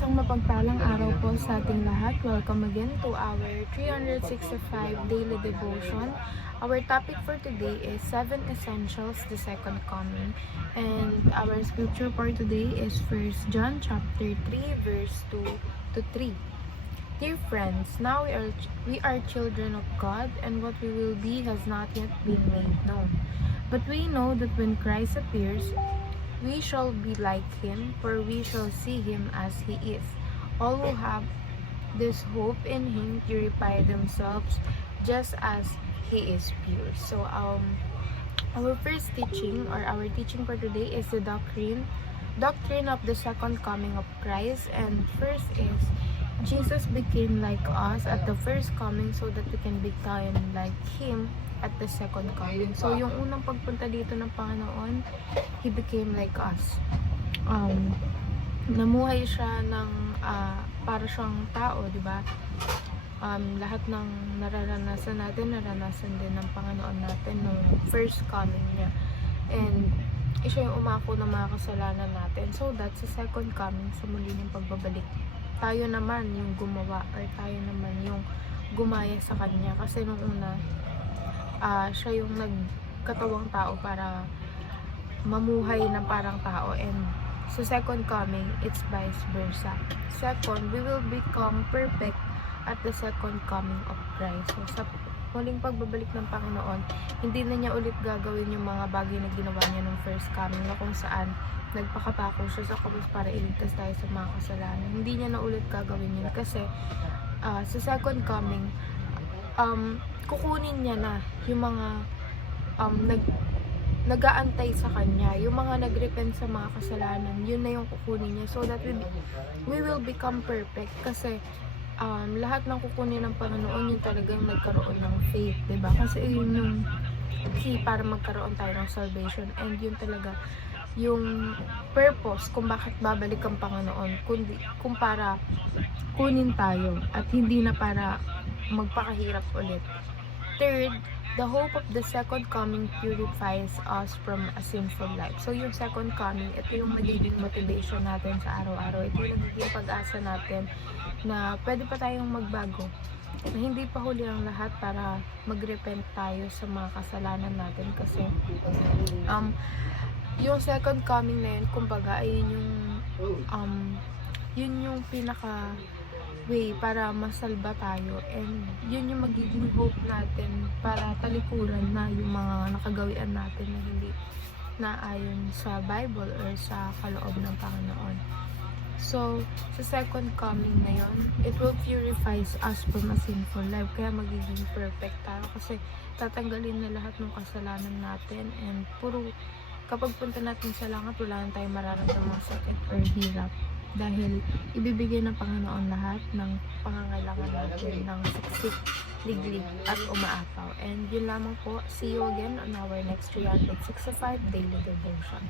Isang mapagpalang araw po sa ating lahat. Welcome again to our 365 daily devotion. Our topic for today is 7 Essentials, the Second Coming. And our scripture for today is 1 John chapter 3, verse 2 to 3. Dear friends, now we are children of God, and what we will be has not yet been made known. But we know that when Christ appears, we shall be like him, for we shall see him as he is. All who have this hope in him purify themselves just as he is pure. So our first teaching, or our teaching for today, is the doctrine of the second coming of Christ. And first is Jesus became like us at the first coming so that we can become like him at the second coming. So yung unang pagpunta dito ng Panginoon, he became like us. Namuhay siya ng para siyang tao, di ba? Lahat ng nararanasan natin, naranasan din ng Panginoon natin nung first coming niya. And siya yung umako ng mga kasalanan natin. So that's the second coming, sa muli ng pagbabalik. Tayo naman yung gumawa, or tayo naman yung gumaya sa kanya. Kasi nung una, siya yung nagkatawang tao para mamuhay ng parang tao, and sa second coming, it's vice versa. Second, we will become perfect at the second coming of Christ. So sa muling pagbabalik ng Panginoon, hindi na niya ulit gagawin yung mga bagay na ginawa niya nung first coming, na kung saan nagpakapako siya sa krus para iligtas tayo sa mga kasalanan. Hindi niya na ulit gagawin yun kasi sa second coming, kukunin niya na yung mga nag-aantay sa kanya, yung mga nagrepent sa mga kasalanan, yun na yung kukunin niya, so that we will become perfect. Kasi lahat ng kukunin ng Panginoon, yun talagang nagkaroon ng faith, diba? Kasi yun yung key para magkaroon tayo ng salvation, and yun talaga yung purpose kung bakit babalik ang Panginoon, kung para kunin tayo at hindi na para magpakahirap ulit. Third, the hope of the second coming purifies us from a sinful life. So yung second coming, ito yung magiging motivation natin sa araw-araw. Ito yung magiging pag-asa natin na pwede pa tayong magbago, na hindi pa huli ang lahat para mag-repent tayo sa mga kasalanan natin. Kasi yung second coming na yun, kumbaga, ay yun yung pinaka way para masalba tayo, and yun yung magiging hope natin para talikuran na yung mga nakagawian natin na hindi naayon sa Bible or sa kaloob ng Panginoon. So, sa second coming na yun, it will purify us from a sinful life. Kaya magiging perfect tayo kasi tatanggalin na lahat ng kasalanan natin, and kapag punta natin sa langit, wala na tayong mararamdamang sakit or hirap. Dahil ibibigay ng Panginoon lahat ng pangangailangan natin ng siksik, liglig, at umaapaw. And yun lamang po. See you again on our next 365 daily devotion.